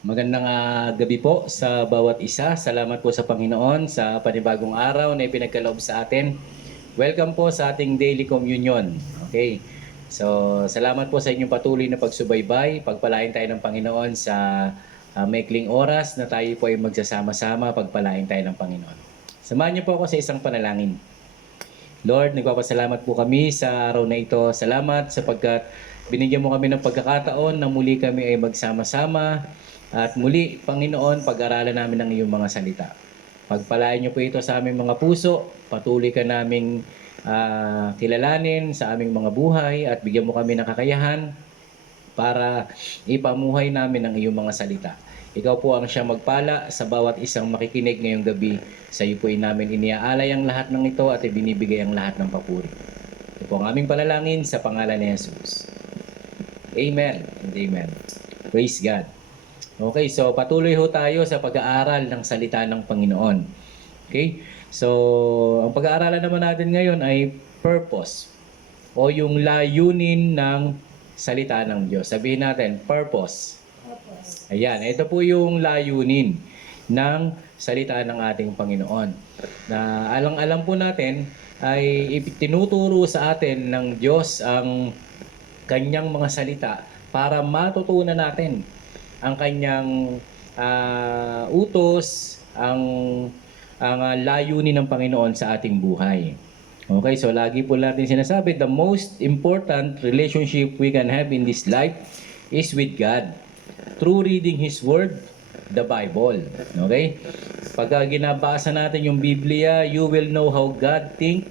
Magandang gabi po sa bawat isa. Salamat po sa Panginoon sa panibagong araw na ipinagkaloob sa atin. Welcome po sa ating daily communion. Okay. So, salamat po sa inyong patuloy na pagsubaybay. Pagpalain tayo ng Panginoon sa maikling oras na tayo po ay magsasama-sama. Pagpalain tayo ng Panginoon. Samahan niyo po ako sa isang panalangin. Lord, nagpapasalamat po kami sa araw na ito. Salamat sapagkat binigyan mo kami ng pagkakataon na muli kami ay magsama-sama. At muli, Panginoon, pag-aralan namin ang iyong mga salita. Pagpalain niyo po ito sa aming mga puso, patuloy ka naming kilalanin sa aming mga buhay at bigyan mo kami ng kakayahan para ipamuhay namin ang iyong mga salita. Ikaw po ang siya magpala sa bawat isang makikinig ngayong gabi. Sa iyo po namin iniaalay ang lahat ng ito at ibinibigay ang lahat ng papuri. Ito po ang aming panalangin sa pangalan ni Jesus. Amen and amen. Praise God. Okay, so patuloy ho tayo sa pag-aaral ng salita ng Panginoon. Okay? So, ang pag-aaralan naman natin ngayon ay purpose o yung layunin ng salita ng Diyos. Sabihin natin, purpose. Ayan, ito po yung layunin ng salita ng ating Panginoon. Na alang-alam po natin ay tinuturo sa atin ng Diyos ang kanyang mga salita para matutunan natin ang kanyang utos, ang layunin ng Panginoon sa ating buhay. Okay, so lagi po natin sinasabi, the most important relationship we can have in this life is with God. Through reading His Word, the Bible. Okay? Pagka ginabasa natin yung Biblia, you will know how God think,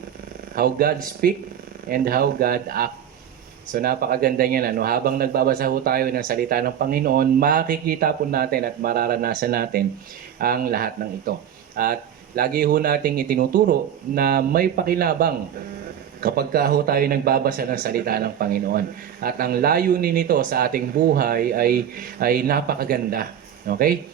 how God speak, and how God act. So napakaganda niyan. Habang nagbabasa po tayo ng salita ng Panginoon, makikita po natin at mararanasan natin ang lahat ng ito. At lagi ho nating itinuturo na may pakilabang kapag ka ho tayo nagbabasa ng salita ng Panginoon. At ang layunin nito sa ating buhay ay napakaganda. Okay?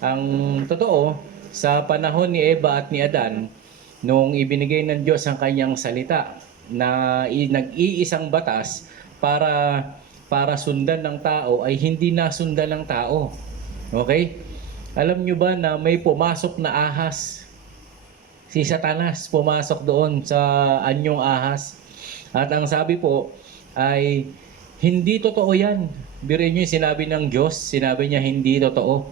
Ang totoo, sa panahon ni Eva at ni Adan, nung ibinigay ng Diyos ang kanyang salita na nag-iisang batas para sundan ng tao ay hindi nasundan ng tao. Okay? Alam nyo ba na may pumasok na ahas? Si Satanas pumasok doon sa anyong ahas. At ang sabi po ay hindi totoo yan. Biruin nyo yung sinabi ng Diyos, sinabi niya hindi totoo.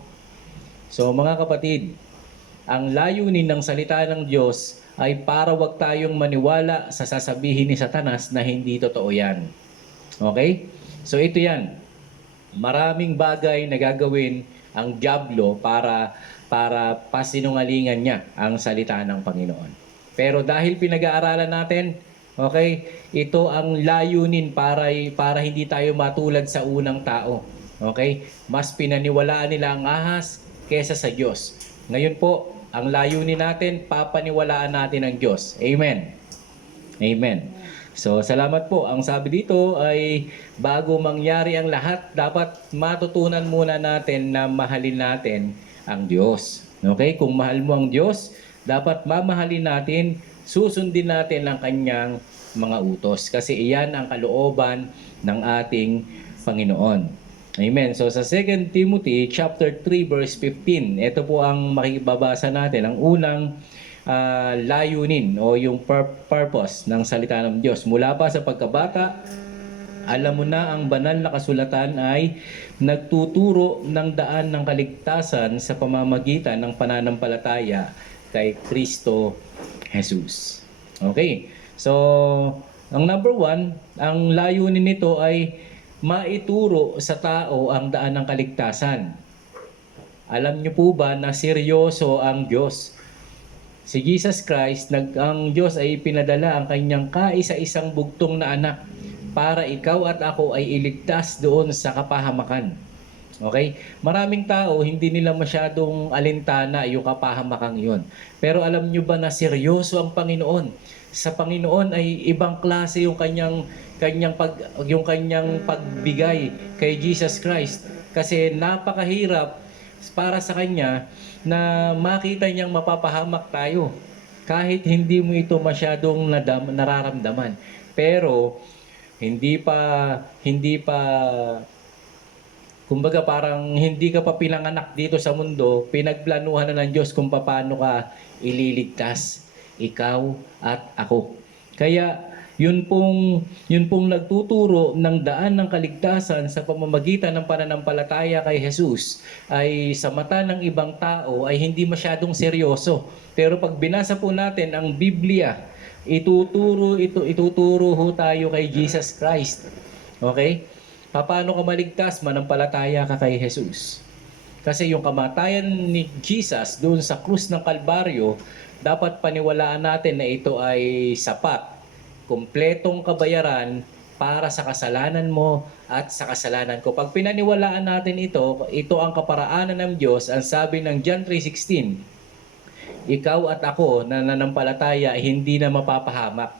So mga kapatid, ang layunin ng salita ng Diyos ay para wag tayong maniwala sa sasabihin ni Satanas na hindi totoo yan. Okay? So ito yan. Maraming bagay na gagawin ang diablo para pasinungalingan niya ang salita ng Panginoon. Pero dahil pinag-aaralan natin, okay, ito ang layunin para hindi tayo matulad sa unang tao. Okay? Mas pinaniwalaan nila ang ahas kesa sa Diyos. Ngayon po, ang layunin natin, papaniwalaan natin ang Diyos. Amen. Amen. So, salamat po. Ang sabi dito ay bago mangyari ang lahat, dapat matutunan muna natin na mahalin natin ang Diyos. Okay? Kung mahal mo ang Diyos, dapat mamahalin natin, susundin natin ang kanyang mga utos. Kasi iyan ang kalooban ng ating Panginoon. Amen. So sa 2 Timothy chapter 3 verse 15, ito po ang makikibabasa natin, ang unang layunin o yung purpose ng salita ng Diyos. Mula pa sa pagkabata, alam mo na ang banal na kasulatan ay nagtuturo ng daan ng kaligtasan sa pamamagitan ng pananampalataya kay Kristo Jesus. Okay. So, ang number 1, ang layunin nito ay maituro sa tao ang daan ng kaligtasan. Alam niyo po ba na seryoso ang Diyos? Si Jesus Christ, ang Diyos ay pinadala ang kanyang kaisa-isang bugtong na anak para ikaw at ako ay iligtas doon sa kapahamakan. Okay? Maraming tao, hindi nila masyadong alintana yung kapahamakang yun. Pero alam nyo ba na seryoso ang Panginoon? Sa Panginoon ay ibang klase yung kanyang pagbigay kay Jesus Christ. Kasi napakahirap para sa kanya na makita niyang mapapahamak tayo kahit hindi mo ito masyadong nararamdaman. Pero hindi pa Kumbaga parang hindi ka pa pinanganak dito sa mundo, pinagplanuhan na ng Diyos kung paano ka ililigtas, ikaw at ako. Kaya yun pong nagtuturo ng daan ng kaligtasan sa pamamagitan ng pananampalataya kay Jesus ay sa mata ng ibang tao ay hindi masyadong seryoso. Pero pag binasa po natin ang Biblia, ituturo ho tayo kay Jesus Christ. Okay? Paano ka maligtas? Manampalataya ka kay Jesus. Kasi yung kamatayan ni Jesus doon sa krus ng Kalbaryo, dapat paniwalaan natin na ito ay sapat, kumpletong kabayaran para sa kasalanan mo at sa kasalanan ko. Pag pinaniwalaan natin ito ang kaparaanan ng Diyos. Ang sabi ng John 3:16, ikaw at ako na nanampalataya ay hindi na mapapahamak,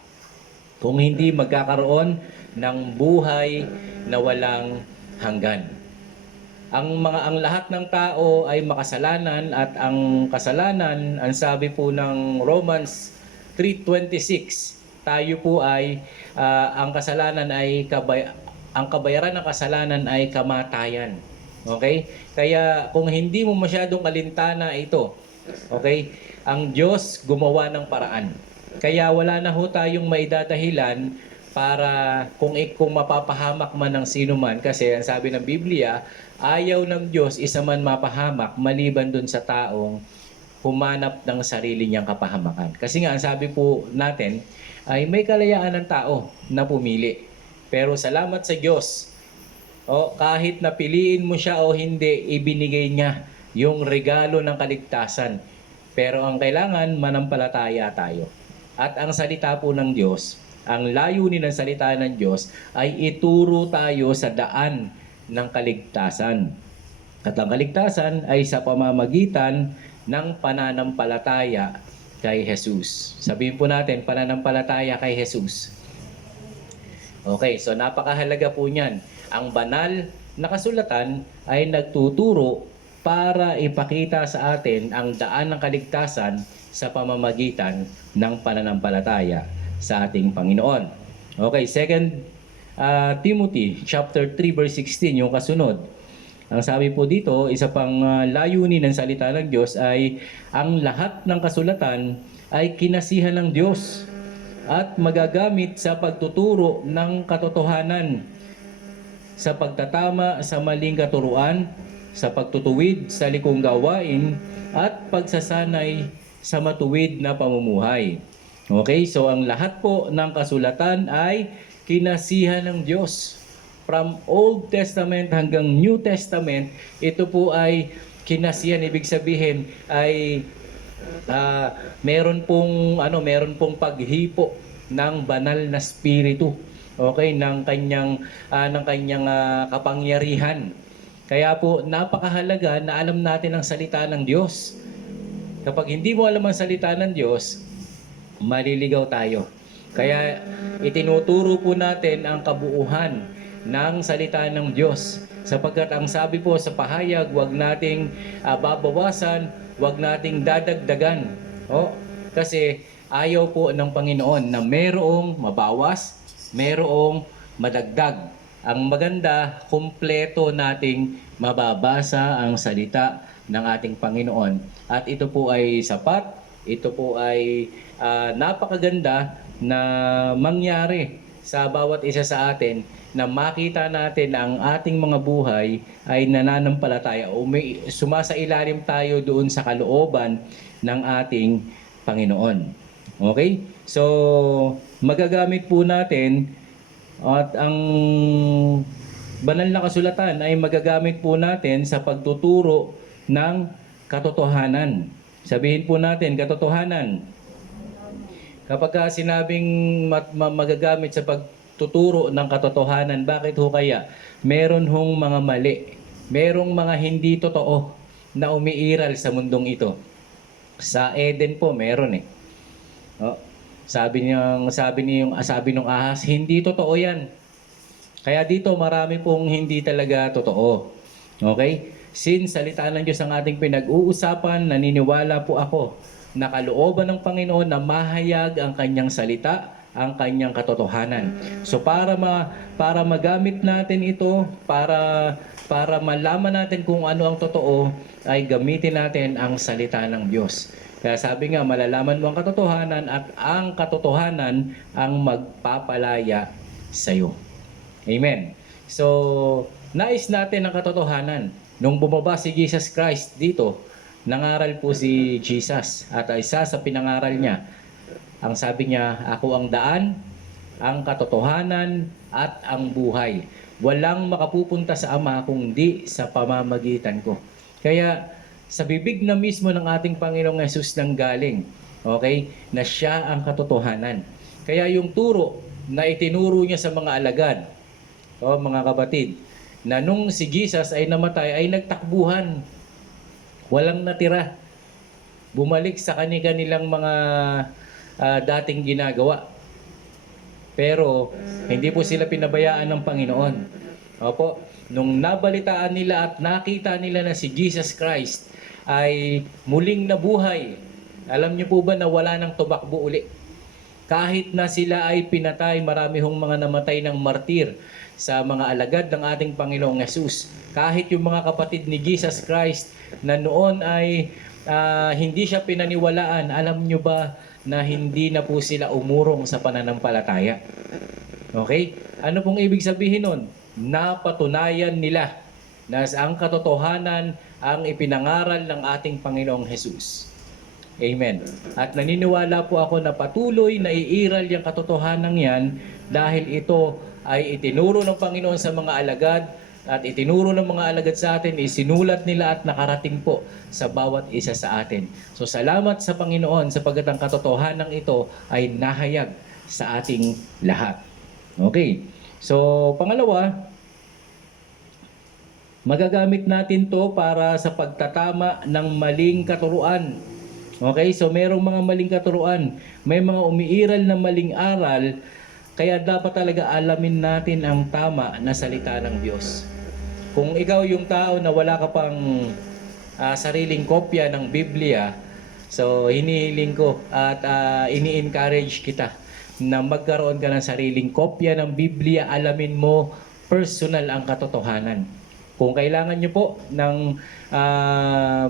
kung hindi magkakaroon ng buhay na walang hanggan. Ang lahat ng tao ay makasalanan at ang kasalanan, ang sabi po ng Romans 3:26, tayo po ay ang kasalanan ay ang kabayaran ng kasalanan ay kamatayan. Okay? Kaya kung hindi mo masyadong alintana ito, okay? Ang Diyos gumawa ng paraan. Kaya wala na ho tayong maidadahilan para kung mapapahamak man ng sino man, kasi ang sabi ng Biblia, ayaw ng Diyos isa man mapahamak maliban dun sa taong humanap ng sarili niyang kapahamakan. Kasi nga ang sabi po natin ay may kalayaan ng tao na pumili. Pero salamat sa Diyos, kahit napiliin mo siya o hindi, ibinigay niya yung regalo ng kaligtasan. Pero ang kailangan, manampalataya tayo. At ang salita po ng Diyos, ang layunin ng salita ng Diyos ay ituro tayo sa daan ng kaligtasan. At ang kaligtasan ay sa pamamagitan ng pananampalataya kay Jesus. Sabihin po natin, pananampalataya kay Jesus. Okay, so napakahalaga po niyan. Ang banal na kasulatan ay nagtuturo para ipakita sa atin ang daan ng kaligtasan sa pamamagitan ng pananampalataya sa ating Panginoon. Okay, 2 Timothy chapter 3 verse 16, yung kasunod. Ang sabi po dito, isa pang layunin ng salita ng Diyos ay ang lahat ng kasulatan ay kinasihan ng Diyos at magagamit sa pagtuturo ng katotohanan, sa pagtatama sa maling katuruan, sa pagtutuwid sa likong gawain, at pagsasanay sa matuwid na pamumuhay. Okay, so ang lahat po ng kasulatan ay kinasihan ng Diyos. From Old Testament hanggang New Testament, ito po ay kinasihan. Ibig sabihin ay meron pong paghipo ng banal na spiritu, okay, ng kanyang kapangyarihan. Kaya po napakahalaga na alam natin ang salita ng Diyos. Kapag hindi mo alam ang salita ng Diyos, maliligaw tayo. Kaya itinuturo po natin ang kabuuhan ng salita ng Diyos. Sapagkat ang sabi po sa pahayag, huwag nating babawasan, huwag nating dadagdagan. Kasi ayaw po ng Panginoon na merong mabawas, merong madagdag. Ang maganda, kumpleto nating mababasa ang salita ng ating Panginoon. At ito po ay sapat, ito po ay napakaganda na mangyari sa bawat isa sa atin, na makita natin na ang ating mga buhay ay nananampalataya o may sumasailalim tayo doon sa kalooban ng ating Panginoon. Okay? So, magagamit po natin at ang banal na kasulatan ay magagamit po natin sa pagtuturo ng katotohanan. Sabihin po natin, katotohanan. Kapag sinabing magagamit sa pagtuturo ng katotohanan, bakit ho kaya? Meron hong mga mali. Merong mga hindi totoo na umiiral sa mundong ito. Sa Eden po, meron . Sabi ng ahas, hindi totoo yan. Kaya dito marami pong hindi talaga totoo. Okay? Since salita ng Diyos ang ating pinag-uusapan, naniniwala po ako na kalooban ng Panginoon na mahayag ang kanyang salita ang kanyang katotohanan. So para magamit natin ito, para malaman natin kung ano ang totoo, ay gamitin natin ang salita ng Diyos. Kaya sabi nga, malalaman mo ang katotohanan at ang katotohanan ang magpapalaya sa iyo. Amen. So, nais natin ang katotohanan. Nung bumaba si Jesus Christ dito, nangaral po si Jesus at isa sa pinangaral niya, ang sabi niya, ako ang daan, ang katotohanan, at ang buhay. Walang makapupunta sa Ama kung di sa pamamagitan ko. Kaya sa bibig na mismo ng ating Panginoong Hesus nang galing, okay, na siya ang katotohanan. Kaya yung turo na itinuro niya sa mga alagad, mga kapatid, na nung si Jesus ay namatay, ay nagtakbuhan. Walang natira. Bumalik sa kanilang mga dating ginagawa. Pero hindi po sila pinabayaan ng Panginoon. Opo, nung nabalitaan nila at nakita nila na si Jesus Christ ay muling nabuhay, alam niyo po ba na wala nang tumakbo uli? Kahit na sila ay pinatay, marami hong mga namatay ng martir sa mga alagad ng ating Panginoong Hesus. Kahit yung mga kapatid ni Jesus Christ na noon ay hindi siya pinaniwalaan, alam nyo ba na hindi na po sila umurong sa pananampalataya? Okay? Ano pong ibig sabihin nun? Napatunayan nila na ang katotohanan ang ipinangaral ng ating Panginoong Hesus. Amen. At naniniwala po ako na patuloy na iiral yung katotohanan yan dahil ito ay itinuro ng Panginoon sa mga alagad at itinuro ng mga alagad sa atin, isinulat nila at nakarating po sa bawat isa sa atin. So salamat sa Panginoon sapagkat ang katotohanan ito ay nahayag sa ating lahat. Okay. So pangalawa, magagamit natin to para sa pagtatama ng maling katuruan. Okay, so merong mga maling katuruan, may mga umiiral na maling aral, kaya dapat talaga alamin natin ang tama na salita ng Diyos. Kung ikaw yung tao na wala ka pang sariling kopya ng Biblia, so hinihiling ko at ini-encourage kita na magkaroon ka ng sariling kopya ng Biblia, alamin mo personal ang katotohanan. Kung kailangan nyo po ng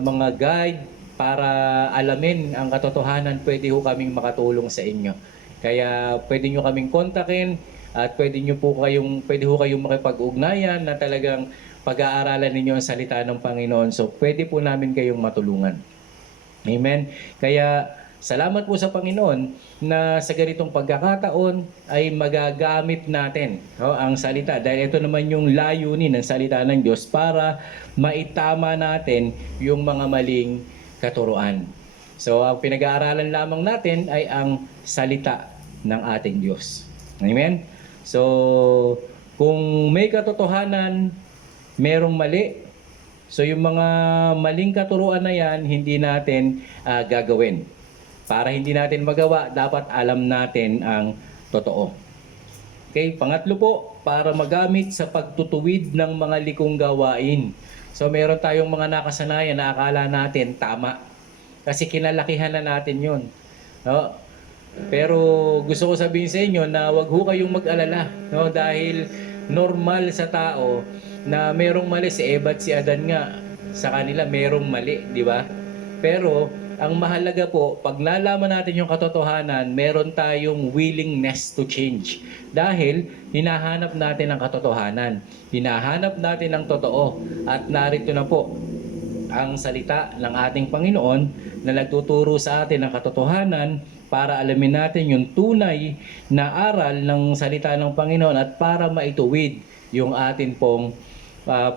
mga guide para alamin ang katotohanan, pwede ho kaming makatulong sa inyo. Kaya pwede nyo kaming kontakin at pwede ho kayong makipag-ugnayan na talagang pag-aaralan ninyo ang salita ng Panginoon. So pwede po namin kayong matulungan. Amen. Kaya salamat po sa Panginoon na sa ganitong pagkakataon ay magagamit natin ang salita. Dahil ito naman yung layunin ng salita ng Diyos para maitama natin yung mga maling katuruan. So, ang pinag-aaralan lamang natin ay ang salita ng ating Diyos. Amen? So, kung may katotohanan, merong mali. So, yung mga maling katuruan na yan, hindi natin gagawin. Para hindi natin magawa, dapat alam natin ang totoo. Okay, pangatlo po, para magamit sa pagtutuwid ng mga likong gawain. So meron tayong mga nakasanayan na akala natin tama. Kasi kinalakihan na natin yun. No? Pero gusto ko sabihin sa inyo na wag ho kayong mag-alala. No? Dahil normal sa tao na merong mali. Si Eva at si Adan nga, sa kanila merong mali, di ba? Pero ang mahalaga po, pag nalaman natin yung katotohanan, meron tayong willingness to change. Dahil hinahanap natin ang katotohanan. Hinahanap natin ang totoo. At narito na po ang salita ng ating Panginoon na nagtuturo sa atin ng katotohanan para alamin natin yung tunay na aral ng salita ng Panginoon at para maituwid yung atin pong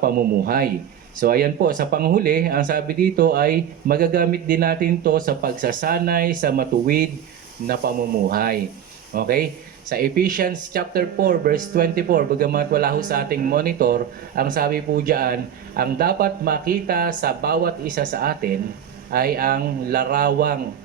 pamumuhay. So ayan po, sa panghuli, ang sabi dito ay magagamit din natin to sa pagsasanay sa matuwid na pamumuhay. Okay? Sa Ephesians chapter 4 verse 24, bagamat wala ho sa ating monitor, ang sabi po diyan, ang dapat makita sa bawat isa sa atin ay ang larawang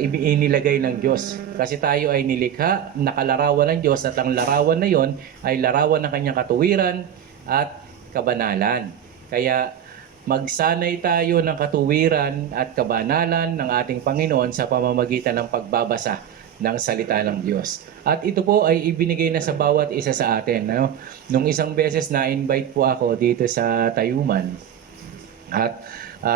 inilagay ng Diyos. Kasi tayo ay nilikha, nakalarawan ng Diyos at ang larawan na yon ay larawan ng kanyang katuwiran at kabanalan. Kaya magsanay tayo ng katuwiran at kabanalan ng ating Panginoon sa pamamagitan ng pagbabasa ng salita ng Diyos. At ito po ay ibinigay na sa bawat isa sa atin. No? Nung isang beses na-invite po ako dito sa Tayuman, at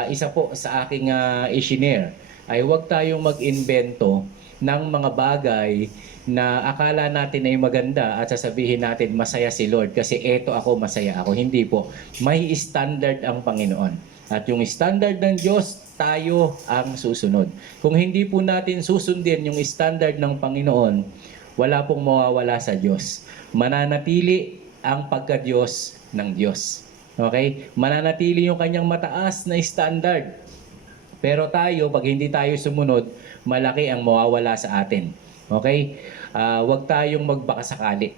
isa po sa aking i-share ay huwag tayong mag-invento ng mga bagay na akala natin ay maganda at sasabihin natin masaya si Lord kasi eto ako, masaya ako. Hindi po. May standard ang Panginoon. At yung standard ng Diyos, tayo ang susunod. Kung hindi po natin susundin yung standard ng Panginoon, wala pong mawawala sa Diyos. Mananatili ang pagka-Diyos ng Diyos. Okay? Mananatili yung kanyang mataas na standard. Pero tayo, pag hindi tayo sumunod, malaki ang mawawala sa atin. Okay? Huwag tayong magbakasakali.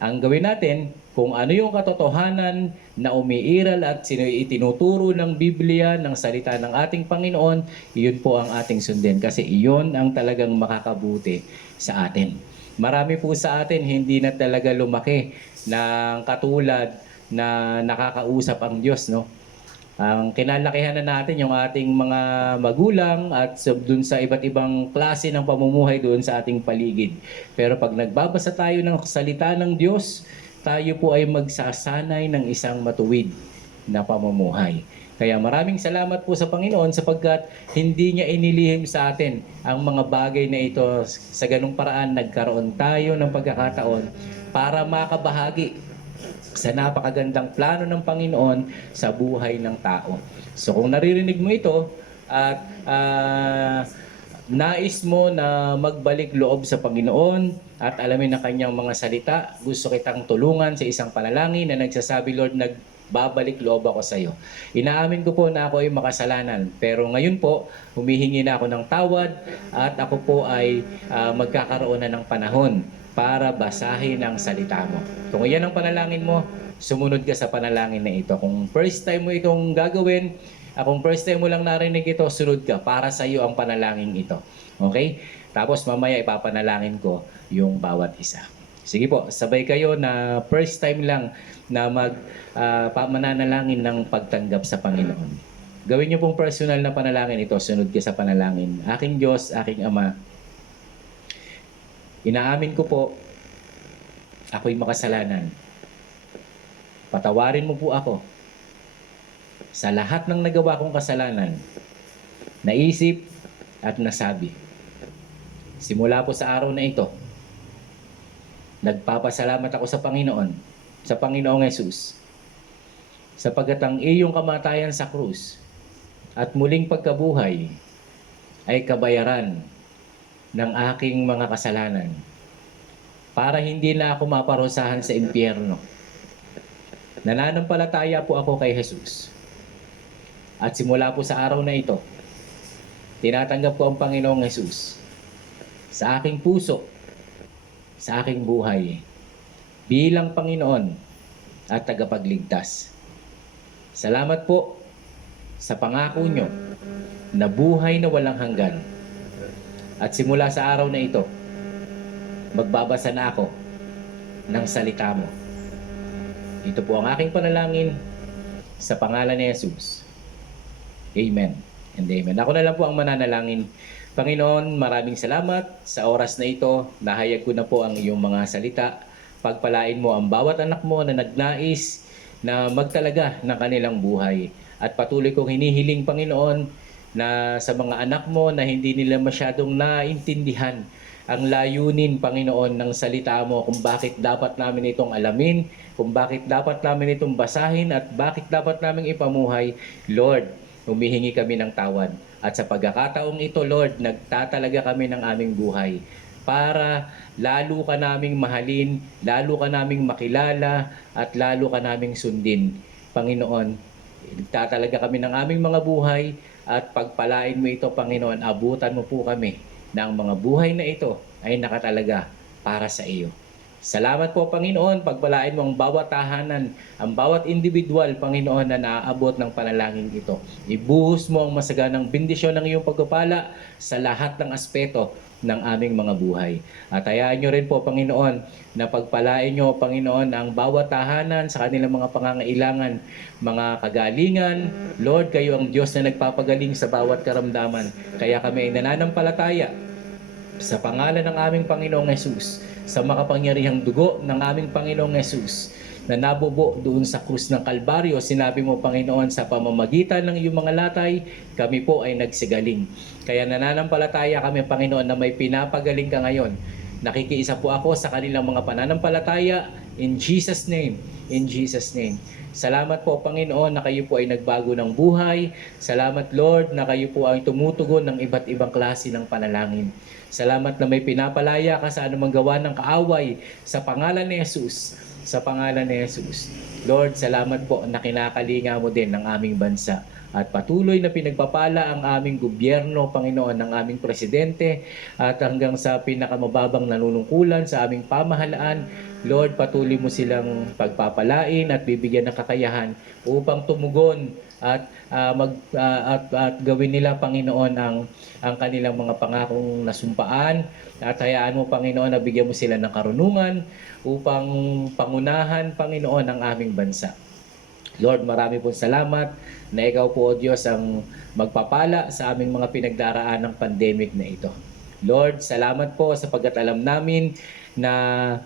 Ang gawin natin, kung ano yung katotohanan na umiiral at itinuturo ng Biblia, ng salita ng ating Panginoon, iyon po ang ating sundin. Kasi iyon ang talagang makakabuti sa atin. Marami po sa atin hindi na talaga lumaki ng katulad na nakakausap ang Diyos, no? Ang kinalakihan na natin yung ating mga magulang at dun sa iba't ibang klase ng pamumuhay doon sa ating paligid. Pero pag nagbabasa tayo ng salita ng Diyos, tayo po ay magsasanay ng isang matuwid na pamumuhay. Kaya maraming salamat po sa Panginoon sapagkat hindi niya inilihim sa atin ang mga bagay na ito. Sa ganung paraan, nagkaroon tayo ng pagkakataon para makabahagi sa napakagandang plano ng Panginoon sa buhay ng tao. So kung naririnig mo ito at nais mo na magbalik loob sa Panginoon at alamin ang kanyang mga salita, gusto kitang tulungan sa isang panalangin na nagsasabi, Lord, nagbabalik loob ako sa iyo. Inaamin ko po na ako ay makasalanan, pero ngayon po, humihingi na ako ng tawad at ako po ay magkakaroon na ng panahon para basahin ang salita mo. Kung iyan ang panalangin mo, sumunod ka sa panalangin na ito. Kung first time mo itong gagawin, kung first time mo lang narinig ito, sunod ka para sa iyo ang panalangin ito. Okay? Tapos mamaya ipapanalangin ko yung bawat isa. Sige po, sabay kayo na first time lang na mananalangin ng pagtanggap sa Panginoon. Gawin niyo pong personal na panalangin ito, sunod ka sa panalangin. Aking Diyos, aking Ama, inaamin ko po, ako'y makasalanan. Patawarin mo po ako sa lahat ng nagawa kong kasalanan, naisip at nasabi. Simula po sa araw na ito, nagpapasalamat ako sa Panginoon, sa Panginoong Hesus, sapagkat ang iyong kamatayan sa krus at muling pagkabuhay ay kabayaran ng aking mga kasalanan para hindi na ako maparusahan sa impyerno. Nananampalataya po ako kay Jesus. At simula po sa araw na ito, tinatanggap ko ang Panginoong Jesus sa aking puso, sa aking buhay, bilang Panginoon at tagapagligtas. Salamat po sa pangako nyo na buhay na walang hanggan. At simula sa araw na ito, magbabasa na ako ng salita mo. Ito po ang aking panalangin sa pangalan ni Jesus. Amen and amen. Ako na lang po ang mananalangin. Panginoon, maraming salamat sa oras na ito. Nahayag ko na po ang iyong mga salita. Pagpalain mo ang bawat anak mo na nagnais na magtalaga ng kanilang buhay. At patuloy kong hinihiling, Panginoon, na sa mga anak mo na hindi nila masyadong naintindihan ang layunin, Panginoon, ng salita mo, kung bakit dapat namin itong alamin, kung bakit dapat namin itong basahin, at bakit dapat namin ipamuhay. Lord, humihingi kami ng tawad. At sa pagkakataong ito, Lord, nagtatalaga kami ng aming buhay para lalo ka naming mahalin, lalo ka naming makilala, at lalo ka naming sundin. Panginoon, nagtatalaga kami ng aming mga buhay, at pagpalain mo ito, Panginoon, abutan mo po kami na ang mga buhay na ito ay nakatalaga para sa iyo. Salamat po, Panginoon, pagpalain mo ang bawat tahanan, ang bawat individual, Panginoon, na naaabot ng panalangin ito. Ibuhos mo ang masaganang bendisyon ng iyong pagpapala sa lahat ng aspeto ng aming mga buhay. At hayaan nyo rin po, Panginoon, na pagpalain nyo, Panginoon, ang bawat tahanan sa kanilang mga pangangailangan, mga kagalingan. Lord, kayo ang Diyos na nagpapagaling sa bawat karamdaman. Kaya kami ay nananampalataya Sa pangalan ng aming Panginoong Yesus, sa makapangyarihang dugo ng aming Panginoong Yesus, na nabubo doon sa krus ng Kalbaryo, sinabi mo, Panginoon, sa pamamagitan ng iyong mga latay, kami po ay nagsigaling. Kaya nananampalataya kami, Panginoon, na may pinapagaling ka ngayon. Nakikiisa po ako sa kanilang mga pananampalataya, in Jesus' name, in Jesus' name. Salamat po, Panginoon, na kayo po ay nagbago ng buhay. Salamat, Lord, na kayo po ay tumutugon ng iba't ibang klase ng panalangin. Salamat na may pinapalaya ka sa anumang gawa ng kaaway sa pangalan ni Jesus. Sa pangalan ni Jesus. Lord, salamat po na kinakalinga mo din ng aming bansa. At patuloy na pinagpapala ang aming gobyerno, Panginoon, ng aming presidente, at hanggang sa pinakamababang nanunungkulan sa aming pamahalaan. Lord, patuloy mo silang pagpapalain at bibigyan ng kakayahan upang tumugon at gawin nila, Panginoon, ang kanilang mga pangakong nasumpaan. At hayaan mo, Panginoon, na bigyan mo sila ng karunungan upang pangunahan, Panginoon, ang aming bansa. Lord, marami pong salamat na ikaw po, O Diyos, ang magpapala sa aming mga pinagdaraan ng pandemic na ito. Lord, salamat po sapagkat alam namin na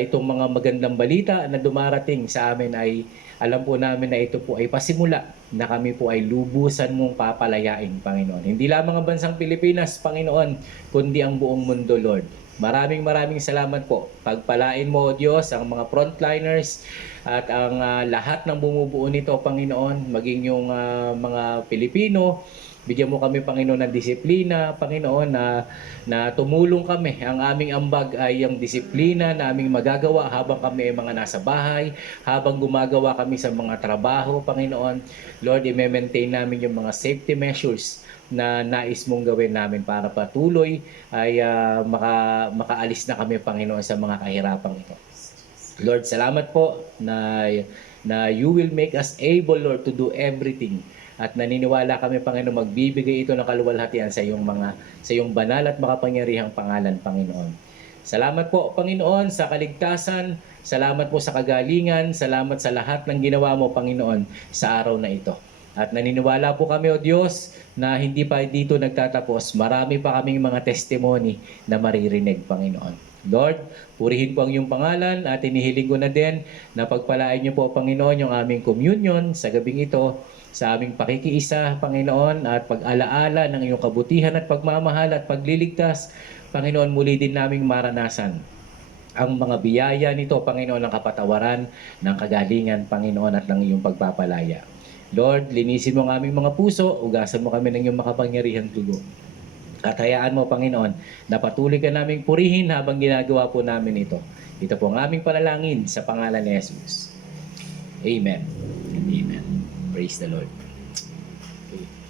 itong mga magandang balita na dumarating sa amin ay alam po namin na ito po ay pasimula na kami po ay lubusan mong papalayain, Panginoon. Hindi lamang ang bansang Pilipinas, Panginoon, kundi ang buong mundo, Lord. Maraming salamat po. Pagpalain mo, O Diyos, ang mga frontliners at ang lahat ng bumubuo nito, Panginoon, maging yung mga Pilipino. Bigyan mo kami, Panginoon, ng disiplina, Panginoon, na tumulong kami. Ang aming ambag ay ang disiplina na aming magagawa habang kami ay mga nasa bahay, habang gumagawa kami sa mga trabaho, Panginoon. Lord, i-maintain namin yung mga safety measures na nais mong gawin namin para patuloy ay makaalis na kami, Panginoon, sa mga kahirapang ito. Lord, salamat po na you will make us able, Lord, to do everything. At naniniwala kami, Panginoon, magbibigay ito ng kaluwalhatian sa iyong banal at makapangyarihang pangalan, Panginoon. Salamat po, Panginoon, sa kaligtasan. Salamat po sa kagalingan. Salamat sa lahat ng ginawa mo, Panginoon, sa araw na ito. At naniniwala po kami, O Diyos, na hindi pa dito nagtatapos. Marami pa kaming mga testimony na maririnig, Panginoon. Lord, purihin po ang iyong pangalan at inihiling ko na din na pagpalain niyo po, Panginoon, yung aming communion sa gabing ito, sa aming pakikiisa, Panginoon, at pag-alaala ng iyong kabutihan at pagmamahal at pagliligtas. Panginoon, muli din naming maranasan ang mga biyaya nito, Panginoon, ng kapatawaran, ng kagalingan, Panginoon, at ng iyong pagpapalaya. Lord, linisin mo ang aming mga puso, ugasan mo kami ng iyong makapangyarihang dugo. At hayaan mo, Panginoon, na patuloy ka naming purihin habang ginagawa po namin ito. Ito po ang aming panalangin sa pangalan ni Jesus. Amen and amen. Praise the Lord. Okay.